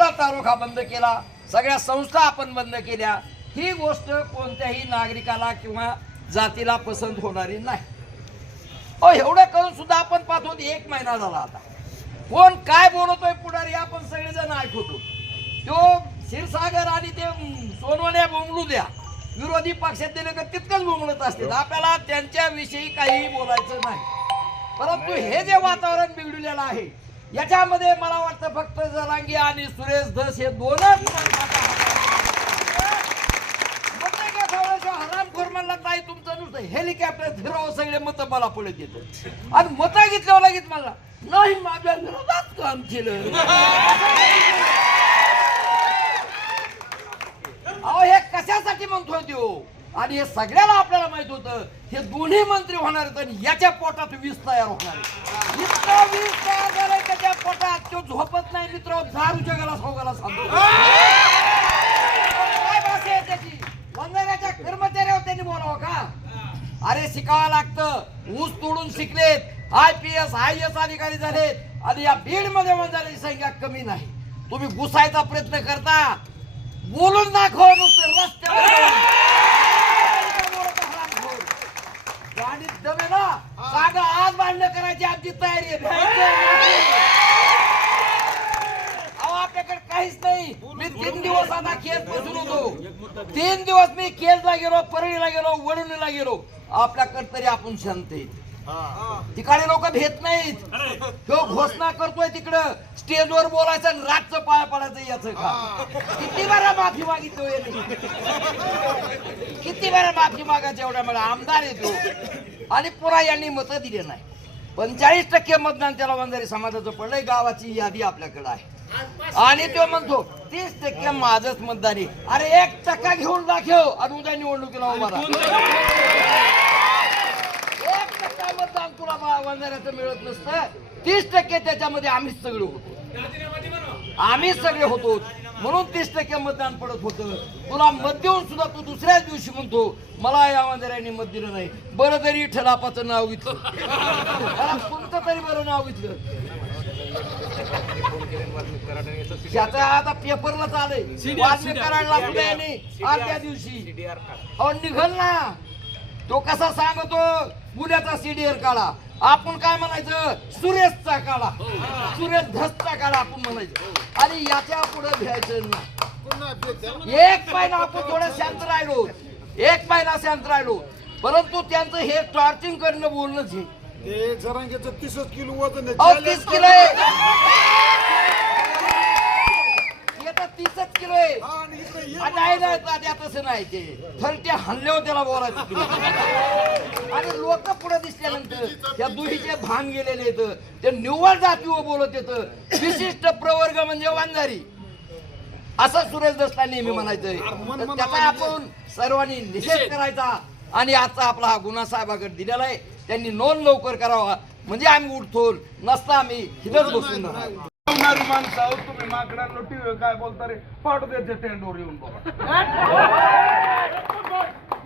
तारोखा बंद केला सगळ्या संस्था आपण बंद केल्या ही गोष्ट कोणत्याही नागरिकाला किंवा जातीला पसंत होणारी नाही. अहो एवढं करून सुद्धा आपण पाहतो एक महिना झाला आता. कोण काय बोलतोय पुढारी आपण सगळेजण ऐकतो. तो क्षीरसागर आणि ते अं, सोनवण्या बोंबलू द्या. विरोधी पक्षातले लोक तितकंच बोंबलत असतील आपल्याला त्यांच्याविषयी काही बोलायचं नाही. परंतु हे जे वातावरण बिघडलेलं आहे याच्यामध्ये मला वाटतं फक्त जलांगी आणि सुरेश धस हे दोनच हरामखोर म्हणला नाही तुमचं नुसतं हेलिकॉप्टर फिरावं सगळे मत मला पुढे देत आणि मत घेतल्यावर लागेल मला नाही माझ्या विरोधात काम केलं. अहो हे कशासाठी म्हणतोय देऊ आणि हे सगळ्याला आपल्याला माहीत होतं हे दोन्ही मंत्री होणार आहेत आणि याच्या पोटात वीस तयार होणार. इतकं वीस तयार झालंय त्याच्या पोटात? तो झोपत नाही मित्र दारूच्या गेला सौगाला सांगतो. त्याची? कर्मचाऱ्यावर त्यांनी बोलावं का? अरे शिकावं लागतं. ऊस तोडून शिकलेत. I P S I S अधिकारी झालेत. आणि या बीडमध्ये वंजाऱ्याची संख्या कमी नाही. तुम्ही घुसायचा प्रयत्न करता. बोलून दाखवा नुसतं रस्त्यावर गाडीत दमे ना जागा आज भांडणं करायची आमची तयारी आहे भ्यायचं. अहो आपल्याकडे काहीच नाही मी तीन दिवस आता केस बसून होतो तीन दिवस मी केसला गेलो परळीला गेलो वडुणीला गेलो. आपल्याकडे तरी आपण शांत तिकडे लोक भेट नाहीत. तो घोषणा करतोय तिकडं. स्टेजवर बोलायचं आणि रातचं पाया पडायचं याच का किती वेळा माफी मागितली याने? किती वेळा माफी मागायचं एवढ्या मला आमदार येतो आणि पुन्हा यांनी मतं दिले नाही. पंचाळीस टक्के मतदान त्याला वंजारी समाजाचं पडलंय. गावाची यादी आपल्याकडे आहे. आणि तो म्हणतो तीस टक्के माझंच मतदान आहे. अरे एक टक्का घेऊन दाखव. आणि उद्या निवडणुकीला एक टक्का मतदान तुला वंजाऱ्याचं मिळत नसतं. तीस टक्के त्याच्यामध्ये आम्हीच सगळे होतो. आम्हीच सगळे होतो. म्हणून तीस टक्के मतदान पडत होतं. तुला मत देऊन सुद्धा तू दुसऱ्याच दिवशी म्हणतो मला या वंजाऱ्याने मत दिलं नाही. बरं तरी ठलापाचं नाव घेतलं. तुमचं तरी बरं नाव घेतलं. त्याचं आता पेपरला चालय करायला आजच्या दिवशी. अहो निघल ना. तो कसा सांगतो? पुण्याचा सीडीआर काढा. आपण काय म्हणायचं? सुरेशचा काढा. सुरेश धसचा काढा आपण म्हणायचं. आणि याच्यापुढे घ्यायचं नाही. एक महिना आपण थोडं शांत राहिलो. एक महिना शांत राहिलो. परंतु त्यांचं हे टॉर्चिंग करणं बोलणंच हे. ते जरांगेचं तीसच किलो वजन तीस किलो किलो आहे हा, हे नाही तसं नाही ते. थरटे हल्ल्यावर त्याला बोलायचं आणि लोक पुढे दिसल्यानंतर त्या दुहीचे भान गेलेले आहेत. ते निव्वळ जातीवर बोलत येत विशिष्ट प्रवर्ग म्हणजे वांजारी. असं सुरेश दसला नेहमी म्हणायचंय. तर त्याचा आपण सर्वांनी निषेध करायचा. आणि आजचा आपला हा गुन्हा साहेबाकडे दिलेला आहे. त्यांनी नोंद लवकर करावा. म्हणजे आम्ही उठतो नसता आम्ही हिथंच बसून राहणार. जेवणारी माणसं आहोत तुम्ही माकडांनो टीव्ही काय बोलता रे? पाठवू द्यायचे टेंडवर येऊन बघा.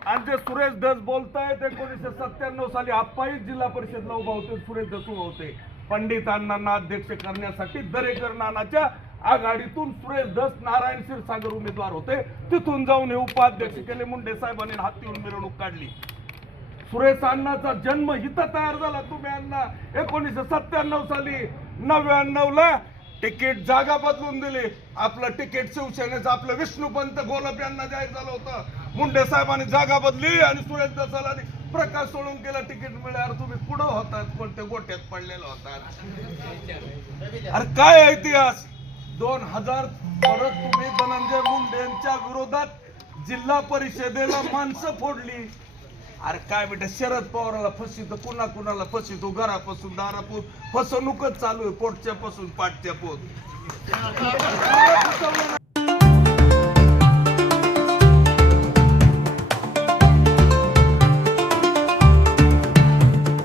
आणि जे सुरेश दस बोलतायत एकोणीसशे सत्त्याण्णव साली आप्पाई जिल्हा परिषदला उभा होते सुरेश दस उभा होते. पंडित अण्णांना अध्यक्ष करण्यासाठी दरेकर नानाच्या आघाडीतून सुरेश दस नारायण क्षीरसागर उमेदवार होते. तिथून जाऊन हे उपाध्यक्ष केले मुंडे साहेबांनी हातीहून मिरवणूक काढली. सुरेश अण्णाचा जन्म इथं तयार झाला तुम्ही अण्णा. एकोणीसशे सत्त्याण्णव साली नव्याण्णव ला तिकीट जागा बदलून दिली. आपलं तिकीट शिवसेनेचं आपलं विष्णुपंत गोलप यांना जाहीर झालं होतं. मुंडे साहेबांनी जागा बदली आणि सुरेश सलानी प्रकाश सोडून केला. तिकीट मिळाल्यावर तुम्ही पुढं होतात कोणत्या गोट्यात पडलेलं होतात? अरे काय इतिहास? दोन हजार परत तुम्ही धनंजय मुंडेंच्या विरोधात जिल्हा परिषदेला माणसं फोडली. अरे काय बेटा शरद पवाराला फसितो कुणा कुणाला फसितो घरापासून दारापूर. फसवणूकच चालू आहे पोटच्या पासून पाठच्या पोट